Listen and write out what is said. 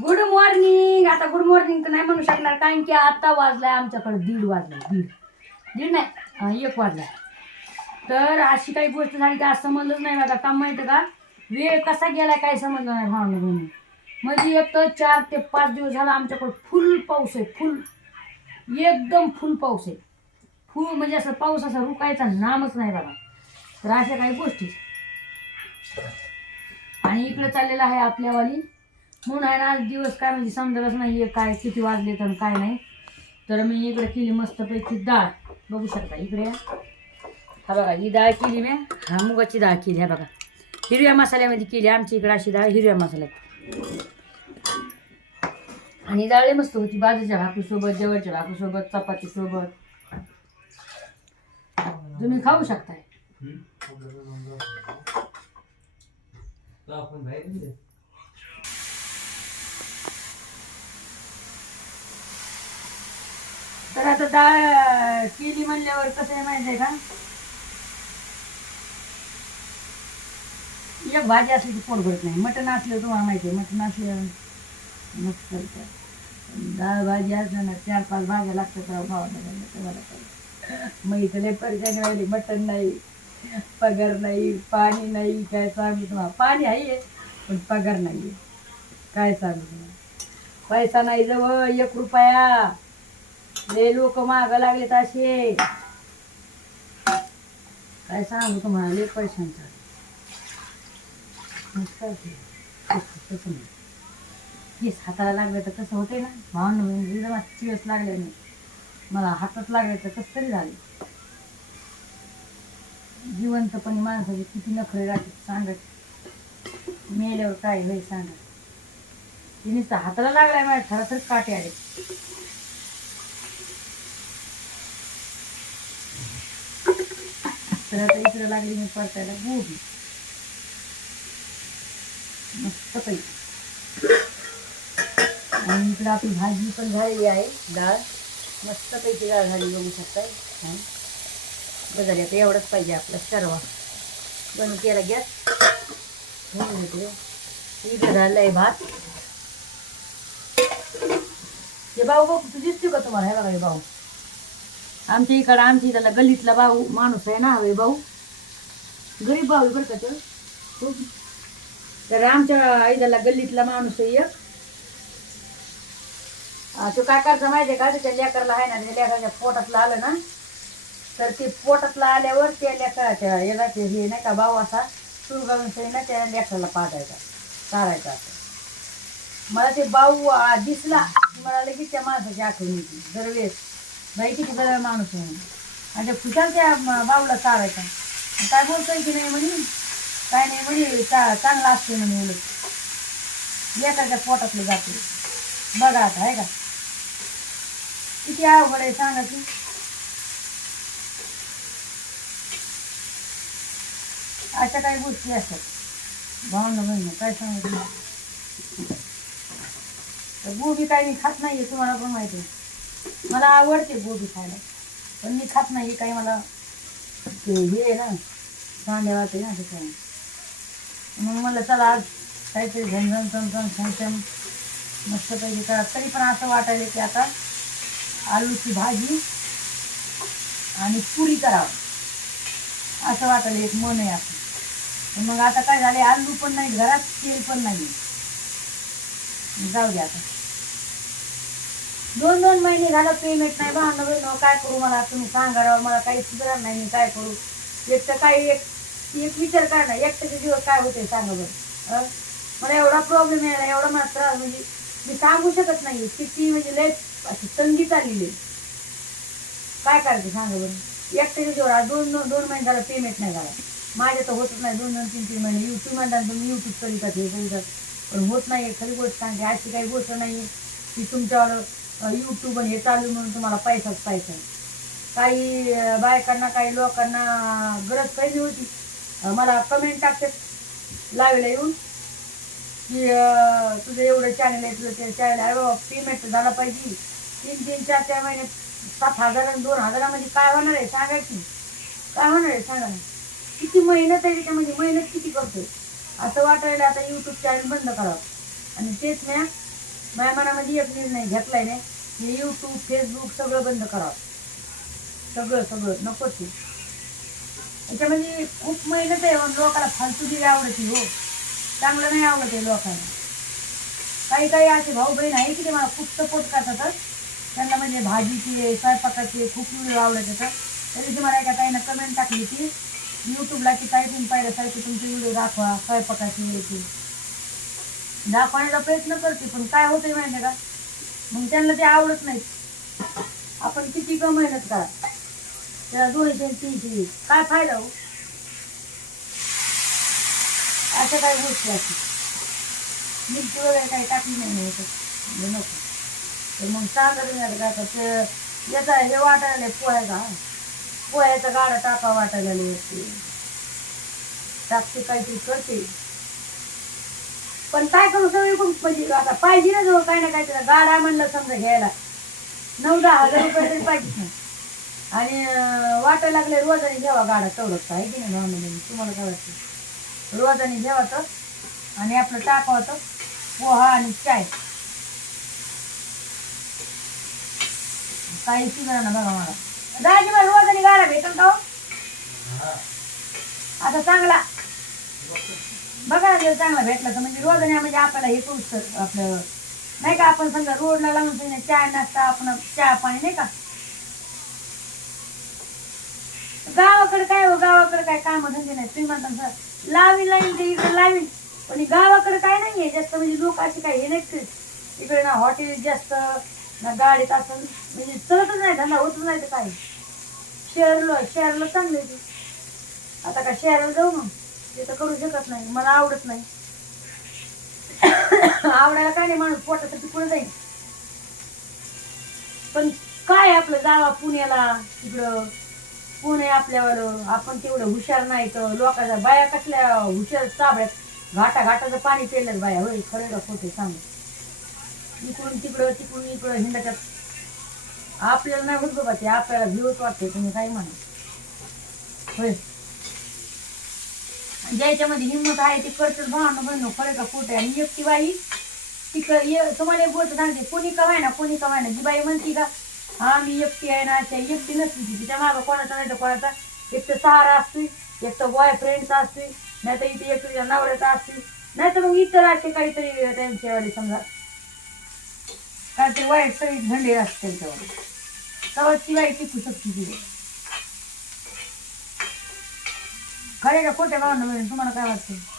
Good morning आता good morning तर नाही म्हणू शकणार. कारण की आता वाजलाय आमच्याकडे दीड वाजलाय. दीड. दीड नाही एक वाजलाय. तर अशी काही गोष्ट झाली की आज समजलंच नाही आता काम माहिती का? वेळ कसा गेलाय काय समजलं नाही. भावना म्हणून. म्हणजे एक तर चार ते पाच दिवस झाला आमच्याकडे फुल पाऊस आहे. फुल एकदम फुल पाऊस आहे. फुल म्हणजे असं पाऊस असा रुकायचा नामच नाही बघा तर अशा काही गोष्टी. आणि इकडे चाललेलं आहे आपल्यावाली. म्हणून आहे ना आज दिवस काय म्हणजे समजलंच नाही काय किती वाजले तर काय नाही. तर मी इकडे केली मस्तपैकी डाळ. बघू शकता इकडे. हा बघा ही डाळ केली मी. हा मुगाची डाळ केली हा बघा. हिरव्या मसाल्यामध्ये केली आमची इकडे अशी डाळ हिरव्या मसाल्यात. आणि डाळ मस्त होती बाजूच्या भाकरीसोबत जवळच्या भाकरीसोबत चपातीसोबत. तुम्ही खाऊ शकताय. तर आता डाळ केली म्हणल्यावर कसं आहे माहिती आहे का? एक भाजी असली की पोट भरत नाही. मटण असलं तुम्हाला माहिती आहे. मटण असल्यावर मस्त चालतं डाळ भाजी असलं ना चार पाच भाज्या लागतात राव भावाला. तुम्हाला मग इथं लय राहिली मटण नाही पगार नाही पाणी नाही काय सांगू तुम्हाला? पाणी आहे पण पगार नाही आहे काय सांगू तुम्हाला? पैसा नाही जवळ एक रुपया. लय लोक माग लागलेत असे. काय सांगू तुम्हाला लय पैशांचं. केस हाताला लागले तर कसं होते ना? भावना एकदम चिवस लागले नाही मला हातात लागले तर कसं तरी झाले. जिवंतपणे माणसाचे किती नखरे राहते सांगत. मेल्यावर काय होईल सांगा तिने तर हाताला लागलाय माझ्या खरं तर काटे आले तर आता इकडे लागली मी परतायला गोबी मस्त पैकी. आणि इकडे आपली भाजी पण झालेली आहे डाळ. मस्त पैकी डाळ झाली बघू शकताय. छान. बरं आता एवढंच पाहिजे आपलं सर्वा. बंद केला गॅस. ठेवून घेते. इथं झालंय भात. हे भाऊ बघ तू दिसतो का तुम्हाला? हे बघा हे भाऊ. आमच्या इकडं आमच्या त्याला गल्लीतला भाऊ माणूस आहे ना हवे भाऊ? गरीब भाऊ आहे बरं का हो. तर आमच्या आईदाला गल्लीतला माणूस आहे एक. तो काय करता माहिती आहे का? त्याच्या लेकरला आहे ना त्या लेकराच्या पोटातलं आलं ना तर ते पोटातलं आल्यावर त्या लेकराच्या याला ते हे नाही का भाऊ असा सूर घालून सही ना त्या लेकराला पाठायचा चारायचा असं. मला ते भाऊ दिसला की मला लगेच त्या माणसाची आठवण येते. दरवेळेस. बाई किती बरा माणूस आहे. म्हणून. आणि खुशाल त्या बाबूला चारायचा. काय बोलतोय की नाही म्हणे? काय नाही म्हणे चा चांगला असते म्हणे उलट. एकाच्या पोटातले जाते बघा आता आहे का? किती अवघड आहे सांगा की. अशा काही गोष्टी असतात. भावना बहिणी काय सांगू तुम्हाला तर गोबी काही खात खात आहे तुम्हाला पण माहिती आहे. मला आवडते गोबी खायला. पण मी खात नाही काही मला ते हे आहे ना कांदे वाटते ना त्याच्यामुळे मग म्हणलं चला आज काहीतरी झणझण चमचम छमछम मस्तपैकी करा. तरी पण असं वाटायला की आता आलूची भाजी आणि पुरी करावं. असं वाटायला एक मन आहे आपलं. मग आता काय झाले आलू पण नाही घरात तेल पण नाही जाऊ दे आता. दोन दोन महिने झालं पेमेंट नाही. भांडण बहिण काय करू मला? तुम्ही सांगा राव मला काही सुधारणार नाही मी काय करू? एक तर काही एक एक विचार काय नाही एकट्याचे दिवस काय होते सांगा बरं. मला एवढा प्रॉब्लेम यायला एवढा मला त्रास म्हणजे मी सांगू शकत नाही. किती म्हणजे लय अशी तंगी चाललेली आहे. काय करायचं सांगा बरं? एकट्याच्या दिवस दोन दोन दोन महिने झालं पेमेंट नाही झाला. माझ्या तर होतच नाही. दोन दोन तीन तीन महिने युट्यूब म्हणतात तुम्ही यूट्यूब करीतात हे करीतात पण होत नाही. खरी गोष्ट सांगते अशी काही गोष्ट नाही की तुमच्यावर यूट्यूब हे चालू म्हणून तुम्हाला पैसाच पैसा काही बायकांना काही लोकांना गरज काही होती. मला कमेंट टाकतात. लावेला येऊन. की तुझं एवढं चॅनल आहे तुझं ते चॅनल आहे. बाबा पेमेंट झाला पाहिजे. तीन तीन चार चार महिन्यात सात हजार आणि दोन हजारामध्ये काय होणार आहे? सांगा की. काय होणार आहे? सांगा. किती मेहनत आहे त्याच्यामध्ये? मेहनत किती करतोय? असं वाटायला आता यूट्यूब चॅनल बंद करावं. आणि तेच मी माझ्या मनामध्ये एक निर्णय घेतलाय नाही हे यूट्यूब फेसबुक सगळं बंद करावं. सगळं सगळं नको ते याच्यामध्ये खूप मेहनत आहे लोकांना फालतू दिली आवडते हो. चांगलं नाही आवडत आहे लोकांना. काही काही असे भाऊ बहीण आहे की ते मला खूप सपोर्ट करतात त्यांना म्हणजे भाजीचे स्वयंपाकाचे खूप व्हिडिओ आवडत होतं त्या मला एका ताईनं कमेंट टाकली की यूट्यूबला की काही तुम्ही पहिल्यासारखे तुमचे व्हिडिओ दाखवा स्वयंपाकाचे याचे दाखवण्याचा प्रयत्न करते पण काय होतंय माहिती का? मग त्यांना ते आवडत नाही आपण किती का मेहनत करा? त्याला दोनशे तीनशे काय फायदा हो? अशा काही गोष्टी असते मिरची वगैरे काही टाकली नाही मी म्हणजे नको. तर मग साखर नाही का ते याचा हे वाटायला पोह्याचा पोह्याचा गाडा टाका वाटायला लागले. टाकते काहीतरी करते. पण काय करू सगळी म्हणजे आता पाहिजे ना जवळ काय ना काय त्याला. गाडा म्हणलं समजा घ्यायला. नऊ दहा हजार रुपये तरी पाहिजेच नाही आणि वाटायला लागले रोजाने घ्यावा गाडा तेवढंच आहे की नाही नॉर्मली तुम्हाला काय वाटतं? रोजाने घ्यावाचं आणि आपलं टाकावं पोहा आणि चाय. काही सुधारणा ना बघा मला. दाजी मला रोजाने गाडा भेटेल का हो? आता चांगला. बघा जर चांगला भेटला तर म्हणजे रोजाने म्हणजे आपल्याला हे करू आपलं नाही का आपण समजा रोडला लावून ठेवणे चहा नाश्ता आपण चहा पाणी नाही का? गावाकडे काय हो गावाकडे काय काम धंदे नाही तुम्ही म्हणता ना, लावीन लावीन ते इकडे लावीन. पण गावाकडे काय नाहीये जास्त म्हणजे लोक असे काही हे नाहीत इकडे ना हॉटेल जास्त ना गाडीत असं म्हणजे चलतच नाही धंदा होतच नाही तर काय शहरला शहरला चांगलं आहे आता का शहराला जाऊ ना ते तर करू शकत नाही. मला आवडत नाही. आवडायला काय नाही माणूस पोटासाठी पुढे जाईल. पण काय आपलं जावा पुण्याला तिकडं पुणे आपल्यावर आपण तेवढं हुशार नाही तर लोकांच्या बाया कसल्या हुशार चाबड्यात घाटा घाटाचं पाणी पेलं बाया. होय खरं का खोटे सांग. इकडून तिकडं तिकडून इकडं हिंडाच्यात आपल्याला नाही होत बाबा ते आपल्याला भिवत वाटते तुम्ही काय म्हणा होय. ज्याच्यामध्ये हिंमत आहे ते खर्च भावना बहिण खरं का आहे. आणि एकटी बाई तिकडं ये तुम्हाला एक गोष्ट सांगते कोणी कमाय ना कोणी कमाय ना जी बाई म्हणती का हा मी एकटी आहे ना अशा एकटी नसते ती. तिच्या मागं कोणाचा नाही तर कोणाचा. एक तर सहारा असतोय एक तर बॉयफ्रेंडचा असतोय नाही तर इथे एक तुझ्या नवऱ्याचा असतोय. नाही तर मग इतर असे काहीतरी त्यांच्यावाले समजा. काहीतरी वाईट सगळी झंडे असते त्यांच्यावर. तेव्हा ती बाई टिकू शकते तिथे खरे का खोटे भावना तुम्हाला काय वाटतं